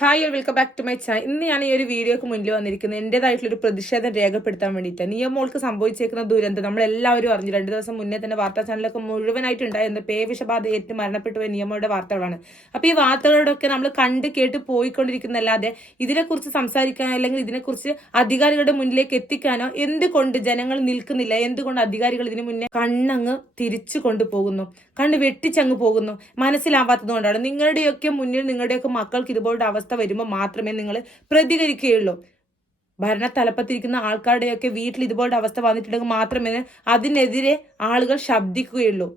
Hi welcome back to my channel ഇന്ന് ഞാൻ ഈ ഒരു വീഡിയോക്ക് മുന്നിൽ വന്നിരിക്കുന്നത് എന്റെതായിട്ടുള്ള ഒരു പ്രതിഷേധം രേഖപ്പെടുത്താൻ വേണ്ടിയിട്ട് നിയമോൾക്ക് സംഭവിച്ചേക്കുന്ന ദുരന്തം നമ്മൾ എല്ലാവരും അറിഞ്ഞു. രണ്ട് ദിവസം മുന്നേ തന്നെ വാർത്താ ചാനലൊക്കെ മുഴുവനായിട്ട് പേ വിഷബാധ ഏറ്റ് മരണപ്പെട്ടു പോയ നിയമയുടെ വാർത്തകളാണ്. അപ്പോൾ ഈ വാർത്തകളോടൊക്കെ നമ്മൾ കണ്ട് കേട്ട് പോയിക്കൊണ്ടിരിക്കുന്നല്ലാതെ ഇതിനെക്കുറിച്ച് സംസാരിക്കാനോ അല്ലെങ്കിൽ ഇതിനെക്കുറിച്ച് അധികാരികളുടെ മുന്നിലേക്ക് എത്തിക്കാനോ എന്തുകൊണ്ട് ജനങ്ങൾ നിൽക്കുന്നില്ല? എന്തുകൊണ്ട് അധികാരികൾ ഇതിനു മുന്നേ കണ്ണങ്ങ് തിരിച്ചു കൊണ്ടുപോകുന്നു? കണ്ണ് വെട്ടിച്ചങ്ങ് പോകുന്നു? മനസ്സിലാവാത്തത് കൊണ്ടാണ് നിങ്ങളുടെയൊക്കെ മുന്നിൽ നിങ്ങളുടെയൊക്കെ മക്കൾക്ക് ഇതുപോലുള്ള അവസ്ഥ വരുമ്പോൾ മാത്രമേ നിങ്ങൾ പ്രതികരിക്കുകയുള്ളൂ. ഭരണ തലപ്പത്തിരിക്കുന്ന ആൾക്കാരുടെയൊക്കെ വീട്ടിൽ ഇതുപോലത്തെ അവസ്ഥ വന്നിട്ടുണ്ടെങ്കിൽ മാത്രമേ അതിനെതിരെ ആളുകൾ ശബ്ദിക്കുകയുള്ളൂ.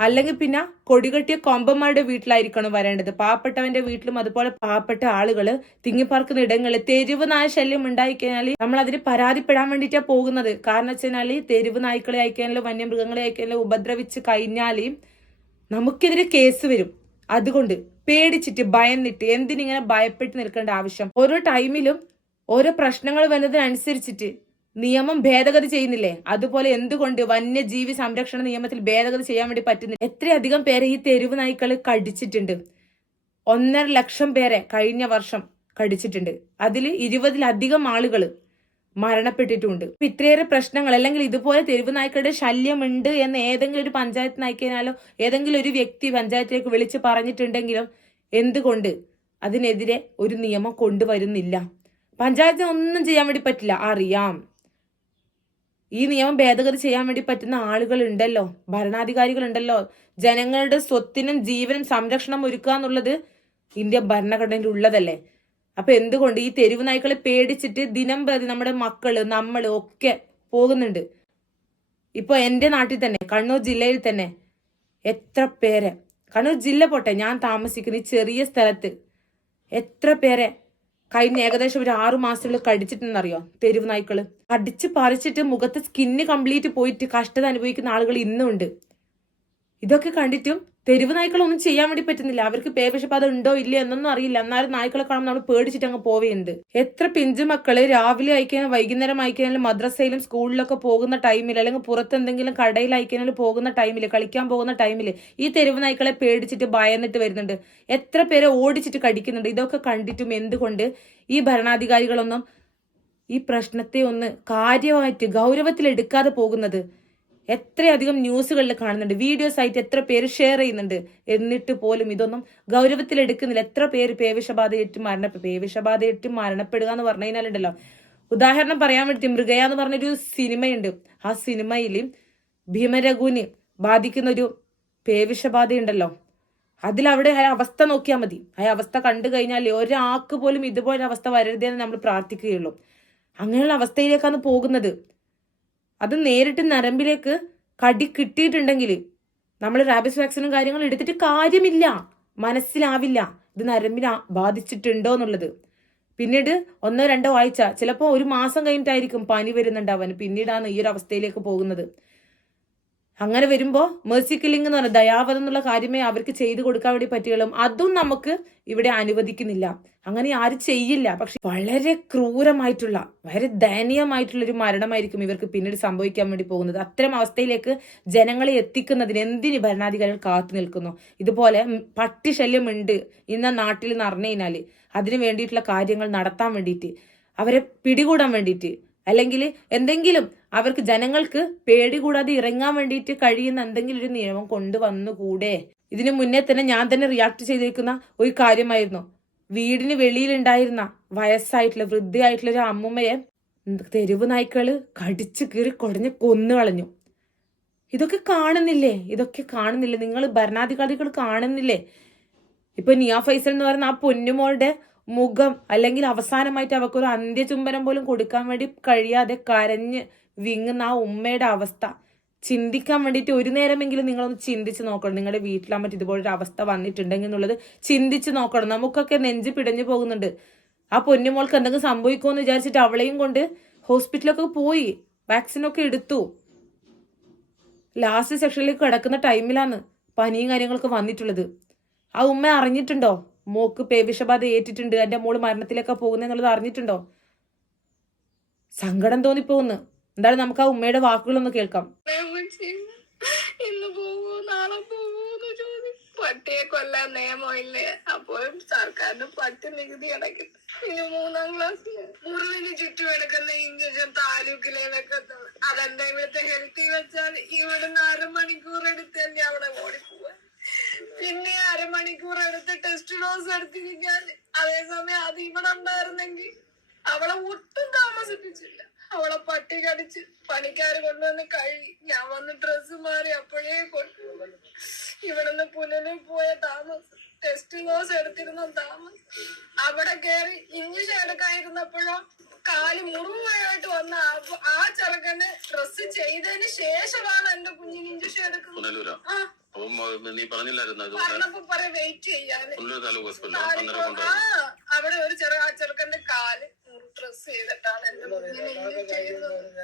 അല്ലെങ്കിൽ പിന്നെ കൊടികെട്ടിയ കൊമ്പന്മാരുടെ വീട്ടിലായിരിക്കണം വരേണ്ടത്. പാവപ്പെട്ടവന്റെ വീട്ടിലും അതുപോലെ പാവപ്പെട്ട ആളുകൾ തിങ്ങിപ്പാർക്കുന്ന ഇടങ്ങളിൽ തെരുവ് നായ ശല്യം ഉണ്ടായിക്കഴിഞ്ഞാൽ നമ്മൾ അതിന് പരാതിപ്പെടാൻ വേണ്ടിയിട്ടാണ് പോകുന്നത്. കാരണം വെച്ചാൽ തെരുവ് നായ്ക്കളെ അയക്കാനല്ലോ വന്യമൃഗങ്ങളെ അയക്കാനല്ലോ ഉപദ്രവിച്ച് കഴിഞ്ഞാൽ നമുക്കെതിരെ കേസ് വരും. അതുകൊണ്ട് പേടിച്ചിട്ട് ഭയന്നിട്ട് എന്തിനിങ്ങനെ ഭയപ്പെട്ട് നിൽക്കേണ്ട ആവശ്യം? ഓരോ ടൈമിലും ഓരോ പ്രശ്നങ്ങൾ വരുന്നതിനനുസരിച്ചിട്ട് നിയമം ഭേദഗതി ചെയ്യുന്നില്ലേ? അതുപോലെ എന്തുകൊണ്ട് വന്യജീവി സംരക്ഷണ നിയമത്തിൽ ഭേദഗതി ചെയ്യാൻ വേണ്ടി പറ്റുന്നില്ല? എത്രയധികം പേരെ ഈ തെരുവ് നായ്ക്കൾ കടിച്ചിട്ടുണ്ട്. ഒന്നര ലക്ഷം പേരെ കഴിഞ്ഞ വർഷം കടിച്ചിട്ടുണ്ട്. അതിൽ ഇരുപതിലധികം ആളുകൾ മരണപ്പെട്ടിട്ടുണ്ട്. ഇത്രയേറെ പ്രശ്നങ്ങൾ അല്ലെങ്കിൽ ഇതുപോലെ തെരുവ് നായ്ക്കളുടെ ശല്യമുണ്ട് എന്ന് ഏതെങ്കിലും ഒരു പഞ്ചായത്ത് നയിക്കാനാലോ ഏതെങ്കിലും ഒരു വ്യക്തി പഞ്ചായത്തിലേക്ക് വിളിച്ച് പറഞ്ഞിട്ടുണ്ടെങ്കിലും എന്തുകൊണ്ട് അതിനെതിരെ ഒരു നിയമം കൊണ്ടുവരുന്നില്ല? പഞ്ചായത്തിന് ഒന്നും ചെയ്യാൻ വേണ്ടി പറ്റില്ല. അറിയാം. ഈ നിയമം ഭേദഗതി ചെയ്യാൻ വേണ്ടി പറ്റുന്ന ആളുകൾ ഉണ്ടല്ലോ ഭരണാധികാരികൾ ഉണ്ടല്ലോ ജനങ്ങളുടെ സ്വത്തിനും ജീവനും സംരക്ഷണം ഒരുക്കുക എന്നുള്ളത് ഇന്ത്യ ഭരണഘടനയിൽ ഉള്ളതല്ലേ അപ്പൊ എന്തുകൊണ്ട് ഈ തെരുവ് നായ്ക്കളെ പേടിച്ചിട്ട് ദിനം പ്രതി നമ്മുടെ മക്കൾ നമ്മൾ ഒക്കെ പോകുന്നുണ്ട്? ഇപ്പൊ എന്റെ നാട്ടിൽ തന്നെ കണ്ണൂർ ജില്ലയിൽ തന്നെ എത്ര പേരെ കണ്ണൂർ ജില്ല പോട്ടെ ഞാൻ താമസിക്കുന്ന ഈ ചെറിയ സ്ഥലത്ത് എത്ര പേരെ കഴിഞ്ഞ ഏകദേശം ഒരു ആറു മാസത്തിൽ കടിച്ചിട്ടുണ്ടെന്നറിയോ തെരുവ് നായ്ക്കൾ? കടിച്ച് പറിച്ചിട്ട് മുഖത്ത് സ്കിന്ന് കംപ്ലീറ്റ് പോയിട്ട് കഷ്ടത അനുഭവിക്കുന്ന ആളുകൾ ഇന്നും ഉണ്ട് ഇതൊക്കെ കണ്ടിട്ടും തെരുവ് നായ്ക്കളൊന്നും ചെയ്യാൻ വേണ്ടി പറ്റുന്നില്ല. അവർക്ക് പേവിഷബാധ ഉണ്ടോ ഇല്ലയോ എന്നൊന്നും അറിയില്ല. എന്നാലും നായ്ക്കളെ കാണുമ്പോൾ നമ്മൾ പേടിച്ചിട്ട് അങ്ങ് പോവേണ്ട്. എത്ര പിഞ്ചു മക്കൾ രാവിലെ അയക്കാനും വൈകുന്നേരം അയക്കാനും മദ്രസയിലും സ്കൂളിലൊക്കെ പോകുന്ന ടൈമിൽ അല്ലെങ്കിൽ പുറത്ത് എന്തെങ്കിലും കടയിൽ അയക്കാനും പോകുന്ന ടൈമിൽ കളിക്കാൻ പോകുന്ന ടൈമിൽ ഈ തെരുവ് നായ്ക്കളെ പേടിച്ചിട്ട് ഭയന്നിട്ട് വരുന്നുണ്ട്. എത്ര പേരെ ഓടിച്ചിട്ട് കടിക്കുന്നുണ്ട്. ഇതൊക്കെ കണ്ടിട്ടും എന്തുകൊണ്ട് ഈ ഭരണാധികാരികളൊന്നും ഈ പ്രശ്നത്തെ ഒന്ന് കാര്യമായിട്ട് ഗൗരവത്തിൽ എടുക്കാതെ പോകുന്നത് എത്രയധികം ന്യൂസുകളിൽ കാണുന്നുണ്ട്. വീഡിയോസ് ആയിട്ട് എത്ര പേര് ഷെയർ ചെയ്യുന്നുണ്ട്. എന്നിട്ട് പോലും ഇതൊന്നും ഗൗരവത്തിൽ എടുക്കുന്നില്ല. എത്ര പേര് പേവിഷബാധയേറ്റ് മരണ പേവിഷബാധയേറ്റ് മരണപ്പെടുക എന്ന് പറഞ്ഞു കഴിഞ്ഞാലുണ്ടല്ലോ ഉദാഹരണം പറയാൻ വേണ്ടി മൃഗയ എന്ന് പറഞ്ഞൊരു സിനിമയുണ്ട്. ആ സിനിമയിൽ ഭീമരഘുവിന് ബാധിക്കുന്ന ഒരു പേവിഷബാധയുണ്ടല്ലോ. അതിലവിടെ ആ അവസ്ഥ നോക്കിയാൽ മതി. ആ അവസ്ഥ കണ്ടു കഴിഞ്ഞാൽ ഒരാൾക്ക് പോലും ഇതുപോലെ അവസ്ഥ വരരുതെന്ന് നമ്മൾ പ്രാർത്ഥിക്കുകയുള്ളൂ. അങ്ങനെയുള്ള അവസ്ഥയിലേക്കാണ് പോകുന്നത്. അത് നേരിട്ട് നരമ്പിലേക്ക് കടി കിട്ടിയിട്ടുണ്ടെങ്കിൽ നമ്മൾ റാബിസ് വാക്സിനും കാര്യങ്ങളും എടുത്തിട്ട് കാര്യമില്ല. മനസ്സിലാവില്ല. ഇത് നരമ്പിനെ ബാധിച്ചിട്ടുണ്ടോ എന്നുള്ളത്. പിന്നീട് ഒന്നോ രണ്ടോ ആഴ്ച ചിലപ്പോൾ ഒരു മാസം കഴിഞ്ഞിട്ടായിരിക്കും പനി വരുന്നുണ്ടാവാൻ. പിന്നീടാണ് ഈ ഒരു അവസ്ഥയിലേക്ക് പോകുന്നത്. അങ്ങനെ വരുമ്പോൾ മേഴ്സി കില്ലിംഗ് എന്ന് പറഞ്ഞാൽ ദയാവധം എന്നുള്ള കാര്യമേ അവർക്ക് ചെയ്തു കൊടുക്കാൻ വേണ്ടി പറ്റുകയുള്ളൂ. അതും നമുക്ക് ഇവിടെ അനുവദിക്കുന്നില്ല. അങ്ങനെ ആരും ചെയ്യില്ല. പക്ഷെ വളരെ ക്രൂരമായിട്ടുള്ള വളരെ ദയനീയമായിട്ടുള്ള ഒരു മരണമായിരിക്കും ഇവർക്ക് പിന്നീട് സംഭവിക്കാൻ വേണ്ടി പോകുന്നത്. അത്തരം അവസ്ഥയിലേക്ക് ജനങ്ങളെ എത്തിക്കുന്നതിന് എന്തിന് ഭരണാധികാരികൾ കാത്തു നിൽക്കുന്നു? ഇതുപോലെ പട്ടിശല്യം പട്ടിശല്യമുണ്ട് ഇന്ന നാട്ടിൽ എന്ന് അറിഞ്ഞു കഴിഞ്ഞാൽ അതിനു വേണ്ടിയിട്ടുള്ള കാര്യങ്ങൾ നടത്താൻ വേണ്ടിയിട്ട് അവരെ പിടികൂടാൻ വേണ്ടിയിട്ട് അല്ലെങ്കിൽ എന്തെങ്കിലും അവർക്ക് ജനങ്ങൾക്ക് പേടി കൂടാതെ ഇറങ്ങാൻ വേണ്ടിയിട്ട് കഴിയുന്ന എന്തെങ്കിലും ഒരു നിയമം കൊണ്ടുവന്നുകൂടെ? ഇതിനു മുന്നേ തന്നെ ഞാൻ തന്നെ റിയാക്ട് ചെയ്തിരിക്കുന്ന ഒരു കാര്യമായിരുന്നു. വീടിന് വെളിയിലുണ്ടായിരുന്ന വയസ്സായിട്ടുള്ള വൃദ്ധയായിട്ടുള്ള ഒരു അമ്മുമ്മയെ തെരുവ് നായ്ക്കൾ കടിച്ചു കീറി കുടഞ്ഞ് കൊന്നു കളഞ്ഞു. ഇതൊക്കെ കാണുന്നില്ലേ? ഇതൊക്കെ കാണുന്നില്ലേ? നിങ്ങൾ ഭരണാധികാരികൾ കാണുന്നില്ലേ? ഇപ്പൊ നിയാ ഫൈസൽ എന്ന് പറയുന്ന ആ പൊന്നുമോളുടെ മുഖം അല്ലെങ്കിൽ അവസാനമായിട്ട് അവർക്കൊരു അന്ത്യചുംബനം പോലും കൊടുക്കാൻ വേണ്ടി കഴിയാതെ കരഞ്ഞ് വിങ്ങുന്ന ആ ഉമ്മയുടെ അവസ്ഥ. ചിന്തിക്കാൻ വേണ്ടിയിട്ട് ഒരു നേരമെങ്കിലും നിങ്ങളൊന്ന് ചിന്തിച്ച് നോക്കണം. നിങ്ങളുടെ വീട്ടിലാകുമ്പോൾ ഇതുപോലൊരു അവസ്ഥ വന്നിട്ടുണ്ടെങ്കിൽ എന്നുള്ളത് ചിന്തിച്ച് നോക്കണം. നമുക്കൊക്കെ നെഞ്ച് പിടഞ്ഞു പോകുന്നുണ്ട്. ആ പൊന്നുമോൾക്ക് എന്തെങ്കിലും സംഭവിക്കുമോ എന്ന് വിചാരിച്ചിട്ട് അവളെയും കൊണ്ട് ഹോസ്പിറ്റലൊക്കെ പോയി. വാക്സിനൊക്കെ എടുത്തു. ലാസ്റ്റ് സെക്ഷനിലേക്ക് കിടക്കുന്ന ടൈമിലാണ് പനിയും കാര്യങ്ങളൊക്കെ വന്നിട്ടുള്ളത്. ആ ഉമ്മ അറിഞ്ഞിട്ടുണ്ടോ? മോക്ക് പേവിഷബാധ ഏറ്റിട്ടുണ്ട്. എന്റെ മോൾ മരണത്തിലൊക്കെ പോകുന്നെന്നുള്ളത് അറിഞ്ഞിട്ടുണ്ടോ? സങ്കടം തോന്നിപ്പോകുന്നു. എന്തായാലും നമുക്ക് ആ ഉമ്മയുടെ വാക്കുകളൊന്ന് കേൾക്കാം. പട്ടിയെ കൊല്ലാൻ നിയമമില്ലേ? അപ്പോഴും സർക്കാരിന് പട്ടി നികുതി അടയ്ക്കുന്നു ഇനി മൂന്നാം ക്ലാസ്സിൽ മുറിവിന് ചുറ്റും എടുക്കുന്ന ഇഞ്ചക്ഷൻ താലൂക്കിലെ അതെന്താ ഇവിടുത്തെ ഹെൽത്തി വെച്ചാൽ ഇവിടുന്ന് അരമണിക്കൂർ എടുത്ത് തന്നെ അവിടെ ഓടിപ്പോവാ പിന്നെ അരമണിക്കൂർ എടുത്ത് ടെസ്റ്റ് ഡോസ് എടുത്തിരിക്കാൻ അതേസമയം അത് ഇവിടെ ഉണ്ടായിരുന്നെങ്കിൽ അവളെ ഒട്ടും താമസിപ്പിച്ചില്ല. അവളെ പട്ടി കടിച്ച് പണിക്കാര് കൊണ്ടുവന്ന് കഴുകി ഞാൻ വന്ന് ഡ്രസ്സ് മാറി അപ്പോഴേ കൊണ്ടു ഇവിടുന്ന് പുനലിൽ പോയ താമസം. ടെസ്റ്റ് ഡോസ് എടുത്തിരുന്ന താമസം. അവിടെ കേറി ഇംഗ്ലീഷ് എടുക്കാതിരുന്നപ്പോഴോ കാൽ മുറിവായിട്ട് വന്ന ആ- ചെറുക്കന് ഡ്രസ്സ് ചെയ്തതിന് ശേഷമാണ് എന്റെ കുഞ്ഞിന് ഇഞ്ചക്ഷൻ എടുക്കുന്നത്. ആ. നീ പറഞ്ഞില്ലായിരുന്നു വെയിറ്റ് ചെയ്യാൻ ആ കൊണ്ടുപോയി അവിടെ ഒരു ചെറു ആ ചെറുക്കന്റെ കാൽ ഡ്രസ് ചെയ്തിട്ടാണ് എന്റെ കുഞ്ഞിനെ ഇങ്ങനെ ചെയ്യുന്നത് നിങ്ങൾ കണ്ടില്ലല്ലോ എന്റെ കുഞ്ഞിന്റെ മുറിവ് ഇവിടെ ഇത്ര അപ്പൊ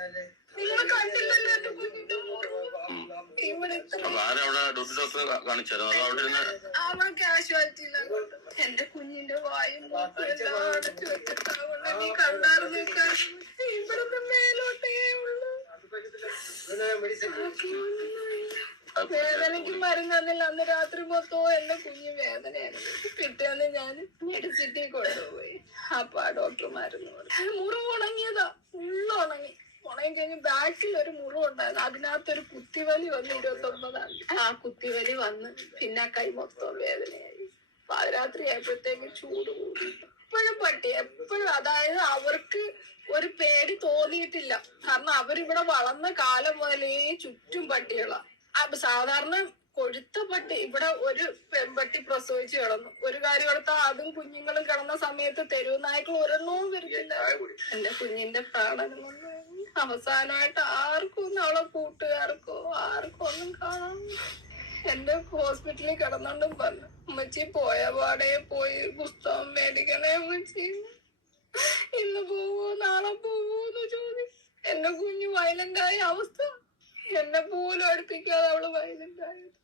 ആരവിടെ ഡ്യൂട്ടി ഡോക്ടറെ കാണിച്ചായിരുന്നു. അത് അവിടെ ഇരുന്ന് അവൾ കാഷ്വാലിറ്റിയിലാണ് എന്റെ കുഞ്ഞിന്റെ വായും ഇവിടുന്ന് മേലോട്ടേ ഉള്ളു. വേദനയ്ക്ക് മരുന്ന് തന്നില്ല. അന്ന് രാത്രി മൊത്തവും എന്റെ കുഞ്ഞ് വേദനയായിരുന്നു. കിട്ടിയെന്ന് ഞാൻ മെഡിസിറ്റി കൊണ്ടുപോയി. അപ്പൊ ആ ഡോക്ടർ മരുന്ന് മുറിവ് ഉണങ്ങിയതാ. ഫുള്ള് ഉണങ്ങി. ഉണങ്ങി കഴിഞ്ഞ് ബാക്കിൽ ഒരു മുറിവ് ഉണ്ടായിരുന്നു. അതിനകത്തൊരു കുത്തിവലി വന്ന് ഇരുപത്തി ഒമ്പതാണ് ആ കുത്തിവലി വന്ന് പിന്നെ കൈ മൊത്തം വേദനയായി. പാതിരാത്രി ആയപ്പോഴത്തേക്ക് ചൂട് കൂടി. എപ്പോഴും പട്ടി എപ്പോഴും അതായത് അവർക്ക് ഒരു പേടി തോന്നിയിട്ടില്ല. കാരണം അവരിവിടെ വളർന്ന കാലം മുതലേ ചുറ്റും പട്ടികളാ. സാധാരണ കൊഴുത്ത പട്ടി ഇവിടെ ഒരു പെൺപട്ടി പ്രസവിച്ച് കിടന്നു. ഒരു കാര്യം കൊടുത്താൽ അതും കുഞ്ഞുങ്ങളും കിടന്ന സമയത്ത് തെരുവ് നായ്ക്കൾ ഒരെണ്ണവും വരുന്നില്ല എന്റെ കുഞ്ഞിന്റെ പ്രാണനം അവസാനമായിട്ട് ആർക്കും ഒന്നും അവളെ കൂട്ടുകാർക്കോ ആർക്കും ഒന്നും കാണാൻ എന്റെ ഹോസ്പിറ്റലിൽ കിടന്നോണ്ടും പറഞ്ഞു ഉമ്മച്ചി പോയ പാടെ പോയി പുസ്തകം മേടിക്കണേ ഉമ്മച്ചി. ഇന്ന് പോവോ നാളെ പോവോന്ന് ചോദിച്ചു എന്റെ കുഞ്ഞ് വയലന്റ് ആയ അവസ്ഥ. എന്നെ പോലും അടുപ്പിക്കാതെ അവൾ വയലന്റ് ആയത്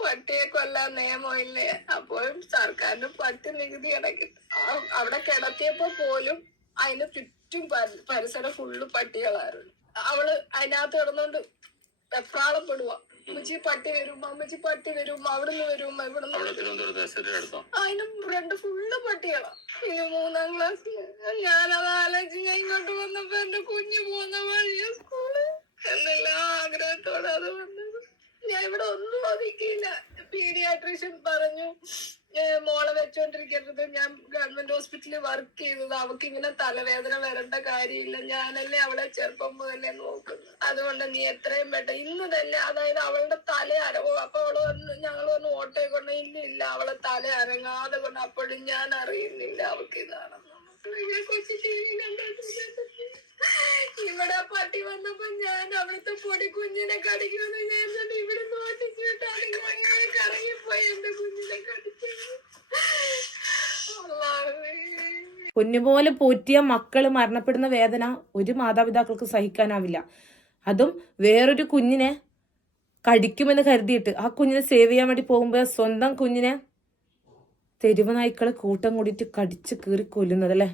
പട്ടിയെ കൊല്ലാൻ നിയമമില്ലേ? അപ്പോൾ സർക്കാരിന് പട്ടി നികുതി അടയ്ക്കും ആ- അവിടെ കിടത്തിയപ്പോ പോലും അതിന് ചുറ്റും പരി- പരിസരം ഫുള്ള് പട്ടികളായിരുന്നു. അവൾ അതിനകത്ത് കിടന്നോണ്ട് വെപ്രാളപ്പെടുക അമ്മച്ചി പട്ടി വരും അമ്മച്ചി പട്ടി വരും അവിടുന്ന് വരും ഇവിടുന്ന് അതിനും രണ്ട് ഫുള്ള് പട്ടികളാ. ഇനി മൂന്നാം ക്ലാസ് ഞാനത് ആലോചിച്ച് ഞാൻ ഇങ്ങോട്ട് വന്നപ്പോ എന്റെ കുഞ്ഞു പോകുന്ന വഴിയ സ്കൂൾ. എന്നെല്ലാം ആഗ്രഹത്തോടെ അത് വന്നത്. ഞാൻ ഇവിടെ ഒന്നും ഒതുക്കിയില്ല. പീഡിയാട്രീഷ്യൻ പറഞ്ഞു മോളെ വെച്ചോണ്ടിരിക്കരുത്. ഞാൻ ഗവൺമെന്റ് ഹോസ്പിറ്റലിൽ വർക്ക് ചെയ്തത് അവക്ക് ഇങ്ങനെ തലവേദന വരേണ്ട കാര്യമില്ല. ഞാനല്ലേ അവളെ ചെറുപ്പം മുതലേ നോക്കുന്നത്. അതുകൊണ്ട് നീ എത്രയും പെട്ടെന്ന് ഇന്ന് തന്നെ അതായത് അവളുടെ തല അരവോ. അപ്പൊ അവൾ വന്ന് ഞങ്ങൾ വന്ന് ഓട്ടോ കൊണ്ട് ഇല്ല അവളെ തല അരങ്ങാതെ കൊണ്ട് അപ്പോഴും ഞാൻ അറിയുന്നില്ല അവൾക്ക് ഇതാണെന്ന്. കൊച്ചു ടി വി ഇവിടെ പട്ടി വന്നപ്പോ ഞാൻ അവിടുത്തെ പൊടി കുഞ്ഞിനെ കടിക്കുമെന്ന് വിചാരിച്ചിട്ട് ഇവിടെ നോട്ടിച്ചു വിട്ടാണ് ഇങ്ങനെ കറങ്ങിപ്പോയി എന്റെ കുഞ്ഞിനെ കടിച്ചത്. പൊന്നുപോലെ പോറ്റിയ മക്കൾ മരണപ്പെടുന്ന വേദന ഒരു മാതാപിതാക്കൾക്ക് സഹിക്കാനാവില്ല. അതും വേറൊരു കുഞ്ഞിനെ കടിക്കുമെന്ന് കരുതിയിട്ട് ആ കുഞ്ഞിനെ സേവ് ചെയ്യാൻ വേണ്ടി പോകുമ്പോൾ സ്വന്തം കുഞ്ഞിനെ തെരുവ് നായ്ക്കളെ കൂട്ടം കൂടിയിട്ട് കടിച്ച് കീറി കൊല്ലുന്നത് അല്ലേ?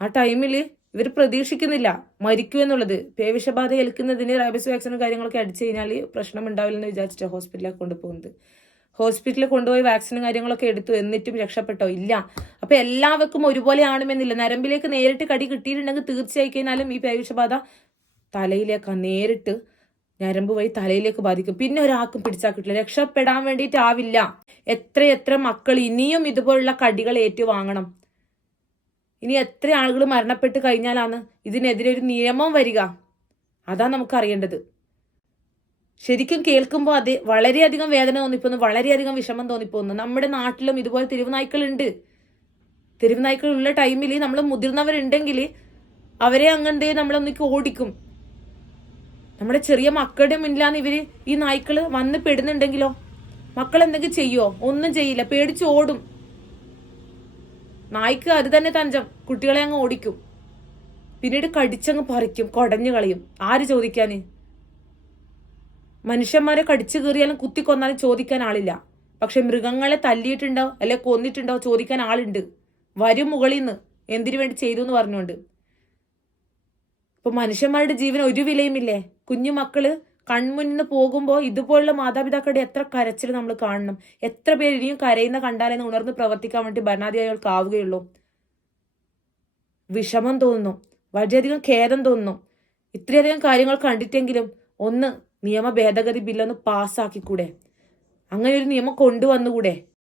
ആ ടൈമിൽ ഇവർ പ്രതീക്ഷിക്കുന്നില്ല. മരിക്കൂ എന്നുള്ളത്. പേവിഷബാധ ഏൽക്കുന്നതിന് റാബിസ് വാക്സിനും കാര്യങ്ങളൊക്കെ അടിച്ചു കഴിഞ്ഞാൽ പ്രശ്നം ഉണ്ടാവില്ലെന്ന് വിചാരിച്ചിട്ട് ഹോസ്പിറ്റലിലേക്ക് കൊണ്ടുപോകുന്നത്. ഹോസ്പിറ്റലിൽ കൊണ്ടുപോയി വാക്സിനും കാര്യങ്ങളൊക്കെ എടുത്തു എന്നിട്ടും രക്ഷപ്പെട്ടോ? ഇല്ല. അപ്പൊ എല്ലാവർക്കും ഒരുപോലെ ആണെന്നില്ല നരമ്പിലേക്ക് നേരിട്ട് കടി കിട്ടിയിട്ടുണ്ടെങ്കിൽ തീർച്ചയായി കഴിഞ്ഞാലും ഈ പേവിഷബാധ തലയിലേക്ക്. നേരിട്ട് ഞരമ്പ് വഴി തലയിലേക്ക് ബാധിക്കും. പിന്നെ ഒരാൾക്കും പിടിച്ചാൽ കിട്ടില്ല. രക്ഷപ്പെടാൻ വേണ്ടിയിട്ടാവില്ല എത്ര എത്ര മക്കൾ ഇനിയും ഇതുപോലുള്ള കടികൾ ഏറ്റുവാങ്ങണം. ഇനി എത്ര ആളുകൾ മരണപ്പെട്ട് കഴിഞ്ഞാലാണ് ഇതിനെതിരെ ഒരു നിയമം വരിക? അതാ നമുക്ക് അറിയേണ്ടത് ശരിക്കും കേൾക്കുമ്പോൾ അത് വളരെയധികം വേദന തോന്നിപ്പോന്നു വളരെയധികം വിഷമം തോന്നിപ്പോന്നു. നമ്മുടെ നാട്ടിലും ഇതുപോലെ തെരുവുനായ്ക്കളുണ്ട്. തെരുവുനായ്ക്കളുള്ള ടൈമിൽ നമ്മൾ മുതിർന്നവരുണ്ടെങ്കിൽ അവരെ അങ്ങനെ നമ്മളൊന്നിക്ക് ഓടിക്കും. നമ്മുടെ ചെറിയ മക്കളുടെ മുന്നിലാണ് ഇവർ ഈ നായ്ക്കൾ വന്ന് പെടുന്നുണ്ടെങ്കിലോ? മക്കൾ എന്തെങ്കിലും ചെയ്യോ? ഒന്നും ചെയ്യില്ല. പേടിച്ച് ഓടും. നായ്ക്ക് അത് തന്നെ തഞ്ചം. കുട്ടികളെ അങ്ങ് ഓടിക്കും. പിന്നീട് കടിച്ചങ്ങ് പറിക്കും കൊടഞ്ഞു കളയും. ആര് ചോദിക്കാന്? മനുഷ്യന്മാരെ കടിച്ചു കീറിയാലും കുത്തി കൊന്നാലും ചോദിക്കാൻ ആളില്ല. പക്ഷെ മൃഗങ്ങളെ തല്ലിയിട്ടുണ്ടോ അല്ലെ കൊന്നിട്ടുണ്ടോ ചോദിക്കാൻ ആളുണ്ട്. വരും മുകളിൽ നിന്ന് എന്തിനു വേണ്ടി ചെയ്തു എന്ന് പറഞ്ഞുകൊണ്ട്. ഇപ്പൊ മനുഷ്യന്മാരുടെ ജീവൻ ഒരു വിലയുമില്ലേ? കുഞ്ഞു മക്കൾ കൺമുന്നിൽ നിന്ന് പോകുമ്പോൾ ഇതുപോലുള്ള മാതാപിതാക്കളുടെ എത്ര കരച്ചിൽ നമ്മൾ കാണണം. എത്ര പേര് ഇനിയും കരയുന്ന കണ്ടാലെന്ന് ഉണർന്ന് പ്രവർത്തിക്കാൻ വേണ്ടി ഭരണാധികാരികൾക്ക് ആവുകയുള്ളൂ വിഷമം തോന്നുന്നു. വളരെയധികം ഖേദം തോന്നുന്നു. ഇത്രയധികം കാര്യങ്ങൾ കണ്ടിട്ടെങ്കിലും ഒന്ന് നിയമ ഭേദഗതി ബില്ലൊന്ന് പാസ്സാക്കിക്കൂടെ? അങ്ങനെ ഒരു നിയമം കൊണ്ടുവന്നുകൂടെ?